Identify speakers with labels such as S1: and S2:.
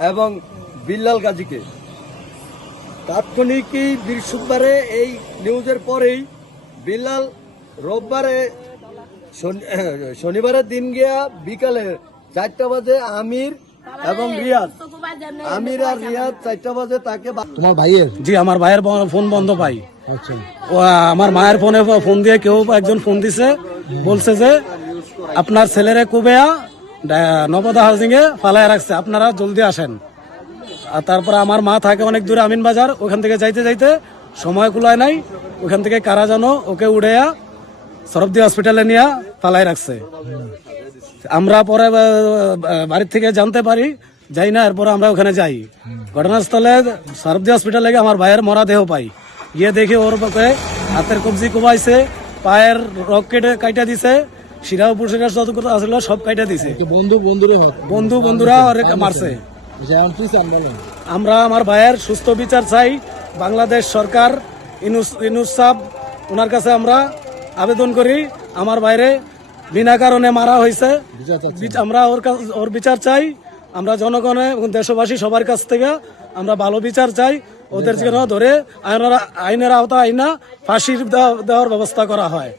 S1: এবং বিল্লাল গাজীকে। তাৎক্ষণিকই বৃহস্পতিবারে এই নিউজের পরেই বিল্লাল রোববারে শনি- শনিবারের দিন গিয়া বিকালে চারটা বাজে আমির এবং রিয়াদ। আমির আর রিয়াদ চারটা বাজে তাকে
S2: তোমার ভাইয়ের?
S3: জি আমার ভাইয়ের ফোন বন্ধ পাই।
S2: আচ্ছা।
S3: আমার মায়ের ফোনে ফোন দিয়ে কেউ একজন ফোন দিছে বলছে যে আপনার ছেলেরে কুবেয়া নবদা হাউজিং এ ফালায় রাখছে। আপনারা জলদি আসেন। আর তারপরে আমার মা থাকে অনেক দূরে আমিন বাজার। ওখান থেকে যাইতে যাইতে সময় কুলায় নাই। ওখান থেকে কারা জানো, ওকে উড়েয়া সরবদি হসপিটালে নিয়ে ফালায় রাখছে। আমরা পরে বাড়ির থেকে জানতে পারি, যাই না, এরপরে আমরা ওখানে যাই। ঘটনাস্থলে সরবদি হসপিটালে গিয়ে আমার ভাইয়ের মরা দেহ পাই। গিয়ে দেখি ওর হাতের কবজি কোবাইছে, পায়ের রক কেটে কাইটা দিছে শিরা যতগুলো আসলে সব কাইটা দিছে।
S2: বন্ধু বন্ধুরে
S3: বন্ধু বন্ধুরা ওরে মারছে। আমরা আমার ভাইয়ের সুস্থ বিচার চাই। বাংলাদেশ সরকার ইনুস ইনুস সাহ ওনার কাছে আমরা আবেদন করি। আমার বাইরে বিনা কারণে মারা হয়েছে। আমরা ওর ওর বিচার চাই। আমরা জনগণে দেশবাসী সবার কাছ থেকে আমরা ভালো বিচার চাই। ওদের যেন ধরে আইনের আওতা আইনা ফাঁসির দেওয়া- দেওয়ার ব্যবস্থা করা হয়।